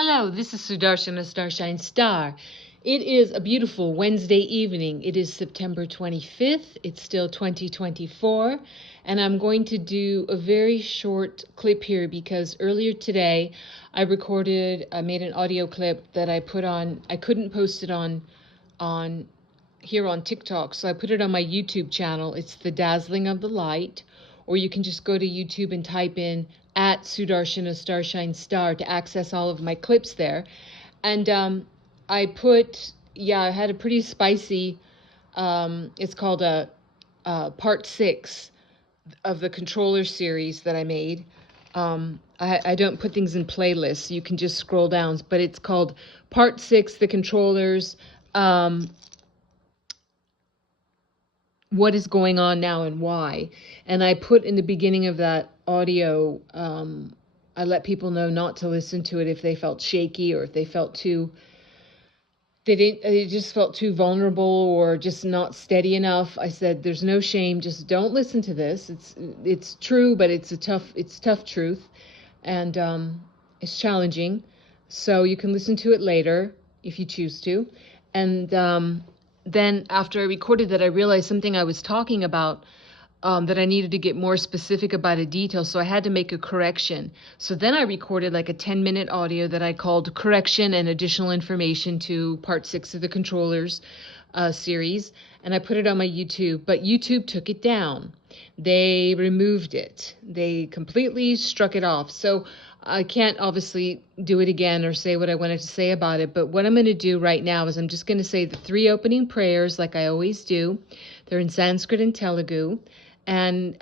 Hello, this is Sudarshana Starshine Star. It is a beautiful Wednesday evening. It is September 25th. It's still 2024. And I'm going to do a very short clip here because earlier today I made an audio clip that I couldn't post it on here on TikTok, so I put it on my YouTube channel. It's The Dazzling of the Light, or you can just go to YouTube and type in at Sudarshana Starshine Star to access all of my clips there. And I had a pretty spicy, it's called a part 6 of the controller series that I made. I don't put things in playlists. You can just scroll down, but it's called part 6, the controllers, what is going on now and why. And I put in the beginning of that audio, I let people know not to listen to it if they felt shaky or if they felt they just felt too vulnerable or just not steady enough. I said, there's no shame, just don't listen to this. It's true, but it's tough truth, and it's challenging. So you can listen to it later if you choose to. And then after I recorded that, I realized something I was talking about, that I needed to get more specific about a detail, so I had to make a correction. So then I recorded like a 10-minute audio that I called Correction and Additional Information to Part 6 of the Controllers series, and I put it on my YouTube, but YouTube took it down. They removed it. They completely struck it off. So I can't obviously do it again or say what I wanted to say about it, but what I'm going to do right now is I'm just going to say the 3 opening prayers like I always do. They're in Sanskrit and Telugu, and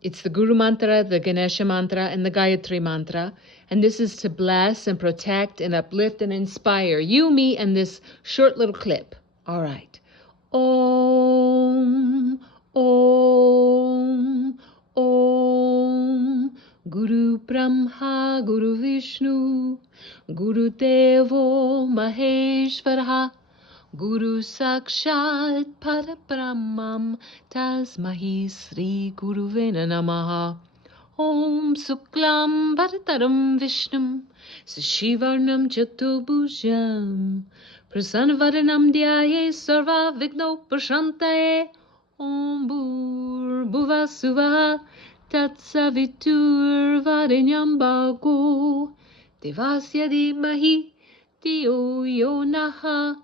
it's the Guru Mantra, the Ganesha Mantra, and the Gayatri Mantra, and this is to bless and protect and uplift and inspire you, me, and this short little clip. All right. Om, Om, Om. Guru Brahma, Guru Vishnu, Guru Devo Maheshwara, Guru Sakshat Parabrahmam, Tasmahi Sri Guruvena Namaha. Om Suklam Bharataram Vishnum, Sashivarnam Chatubhujam, Prasanavaranam Dhyaye Sarva Vigno Prashantaye. Om Bhur Bhuvasuvaha Tatsavitur Varenyam Bhago Devasya Dhimahi Dhiyo Yo Naha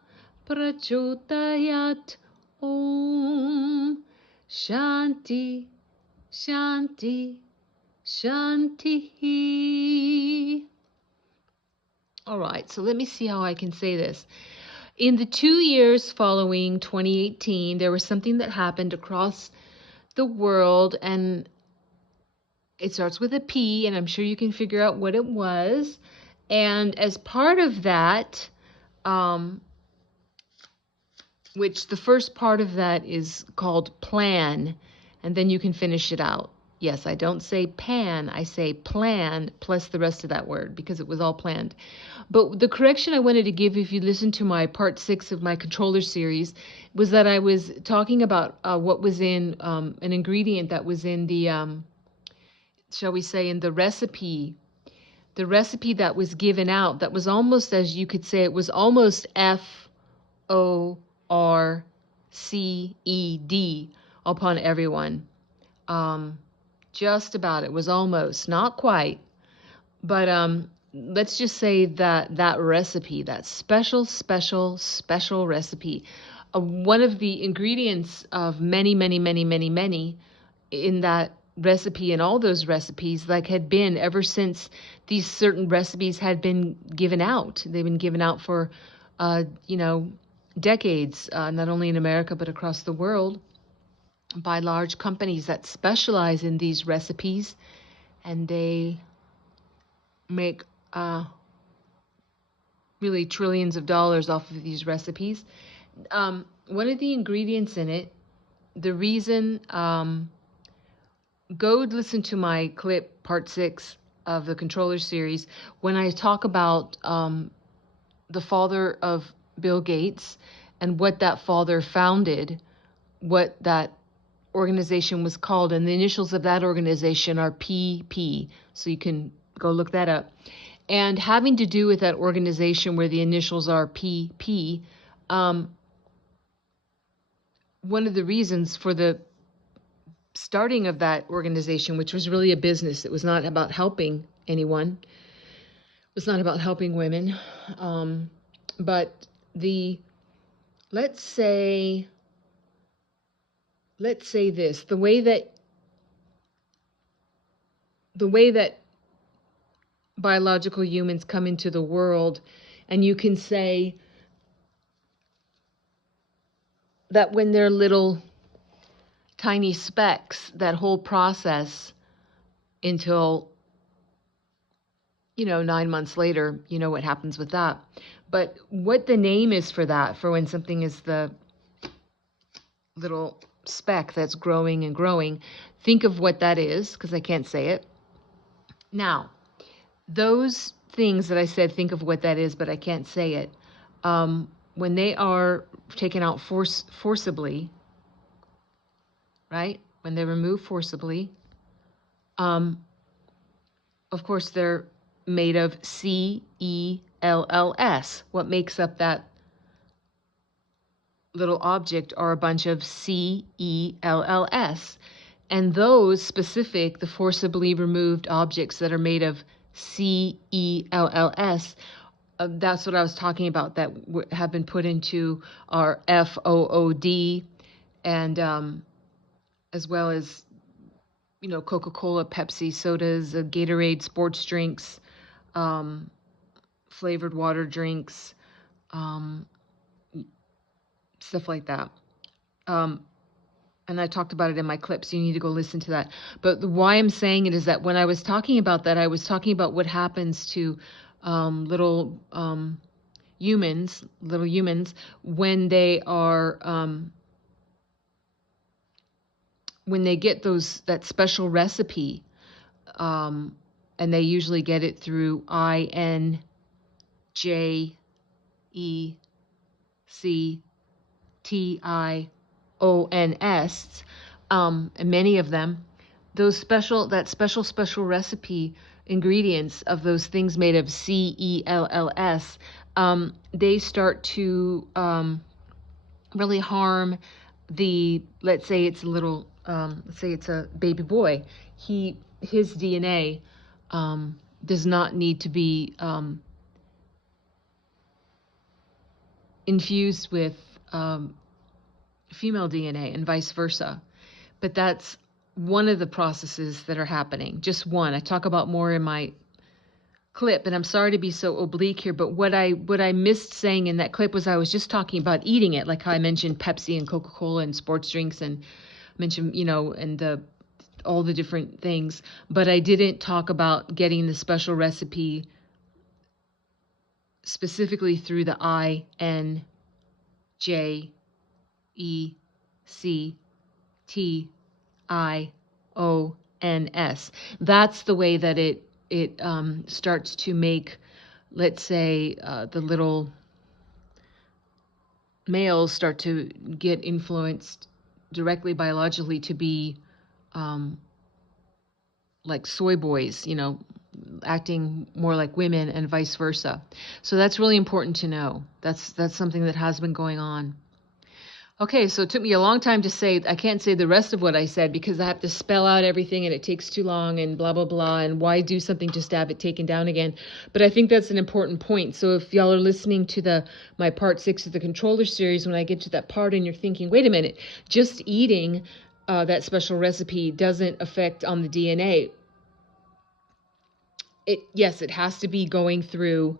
Prachodayat. Om Shanti Shanti Shanti. All right, so let me see how I can say this. In the 2 years following 2018, there was something that happened across the world, and it starts with a P, and I'm sure you can figure out what it was. And as part of that, which the first part of that is called plan, and then you can finish it out. Yes, I don't say pan, I say plan plus the rest of that word because it was all planned. But the correction I wanted to give, if you listen to my part 6 of my controller series, was that I was talking about what was in an ingredient that was in the, shall we say, in the recipe that was given out, that was almost, as you could say, it was almost FORCED upon everyone. Just about. It was almost, not quite, but let's just say that recipe, that special recipe, one of the ingredients of many in that recipe, and all those recipes, like, had been ever since these certain recipes had been given out. They've been given out for decades, not only in America but across the world, by large companies that specialize in these recipes, and they make really trillions of dollars off of these recipes. One of the ingredients in it, the reason, go listen to my clip, part 6 of the controller series, when I talk about the father of Bill Gates and what that father founded, what that organization was called, and the initials of that organization are PP, so you can go look that up. and having to do with that organization where the initials are PP. One of the reasons for the starting of that organization, which was really a business, it was not about helping anyone, it was not about helping women, but let's say this, the way that biological humans come into the world, and you can say that when they're little tiny specks, that whole process until 9 months later, what happens with that. But what the name is for that, for when something is the little speck that's growing and growing, think of what that is, because I can't say it. Now, those things that I said, think of what that is, but I can't say it, when they are taken out forcibly, right? When they're removed forcibly, of course, they're made of cells. What makes up that little object are a bunch of cells. And those specific, the forcibly removed objects that are made of cells, that's what I was talking about, that have been put into our FOOD, and as well as Coca-Cola, Pepsi, sodas, Gatorade, sports drinks, flavored water drinks, stuff like that. And I talked about it in my clips. You need to go listen to that. But why I'm saying it is that when I was talking about that, I was talking about what happens to little humans when they are when they get that special recipe, and they usually get it through INJECTIONS, and many of them, that special recipe ingredients of those things made of CELLS, they start to really harm let's say it's a baby boy. His DNA does not need to be infused with female DNA and vice versa. But that's one of the processes that are happening. Just one. I talk about more in my clip, and I'm sorry to be so oblique here, but what I missed saying in that clip was I was just talking about eating it, like how I mentioned Pepsi and Coca-Cola and sports drinks, and mentioned, and all the different things, but I didn't talk about getting the special recipe specifically through the INJECTIONS. That's the way that it starts to make, let's say, the little males start to get influenced directly biologically to be like soy boys, acting more like women and vice versa. So that's really important to know. That's something that has been going on. Okay, so it took me a long time to say, I can't say the rest of what I said because I have to spell out everything and it takes too long and blah, blah, blah, and why do something just to have it taken down again. But I think that's an important point. So if y'all are listening to my part 6 of the controller series, when I get to that part and you're thinking, wait a minute, just eating that special recipe doesn't affect on the DNA. Yes, it has to be going through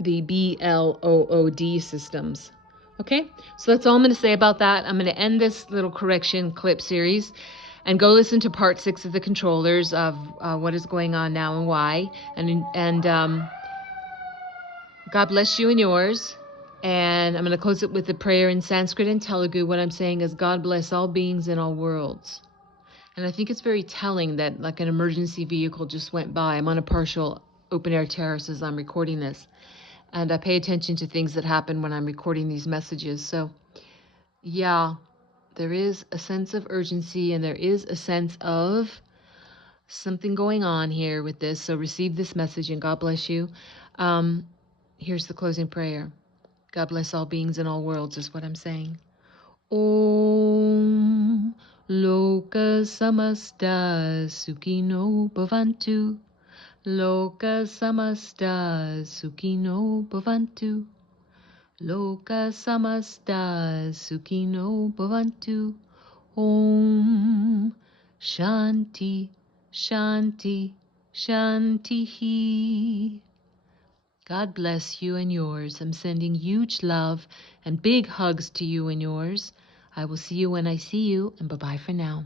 the BLOOD systems. Okay, so that's all I'm going to say about that. I'm going to end this little correction clip series and go listen to part 6 of the controllers of what is going on now and why. And God bless you and yours. And I'm going to close it with a prayer in Sanskrit and Telugu. What I'm saying is, God bless all beings in all worlds. And I think it's very telling that like an emergency vehicle just went by. I'm on a partial open air terrace as I'm recording this. And I pay attention to things that happen when I'm recording these messages. So, yeah, there is a sense of urgency and there is a sense of something going on here with this, so receive this message and God bless you. Here's the closing prayer. God bless all beings in all worlds is what I'm saying. Om Loka Samasta Sukhino Bhavantu. Loka Samasta Sukhino Bhavantu. Loka Samasta Sukhino Bhavantu. Om Shanti Shanti Shanti. God bless you and yours. I'm sending huge love and big hugs to you and yours. I will see you when I see you, and bye-bye for now.